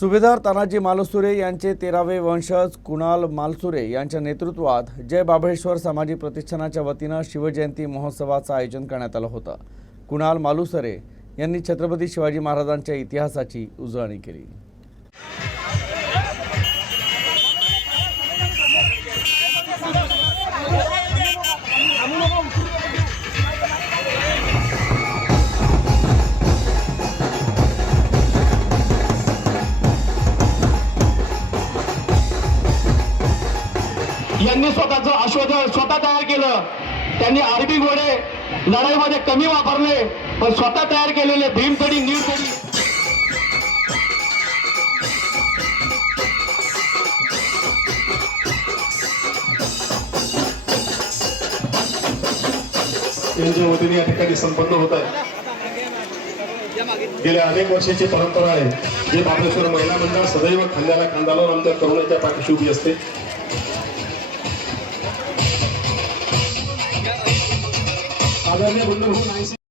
सुभेदार तानाजी मालुसुरे यांचे तेरावे वंशज कुणाल मालसुरे यांच्या नेतृत्वात जय बाभळेश्वर सामाजिक प्रतिष्ठानाच्या वतीनं शिवजयंती महोत्सवाचं आयोजन करण्यात आलं होतं. कुणाल मालुसरे यांनी छत्रपती शिवाजी महाराजांच्या इतिहासाची उजळणी केली. यांनी स्वतःच अश्वध स्वतः तयार केलं. त्यांनी आरबी घोडे लढाईमध्ये कमी वापरले पण स्वतः तयार केलेले भीमथडी नीरथडी यांच्या वतीने या ठिकाणी संपन्न होत आहे. गेल्या अनेक वर्षाची परंपरा आहे जे महाबळेश्वर महिला मंडळ सदैव खांद्याला खांदा आमच्या तरुणाच्या पाठीशी उभी असते. आदरणीय बंधू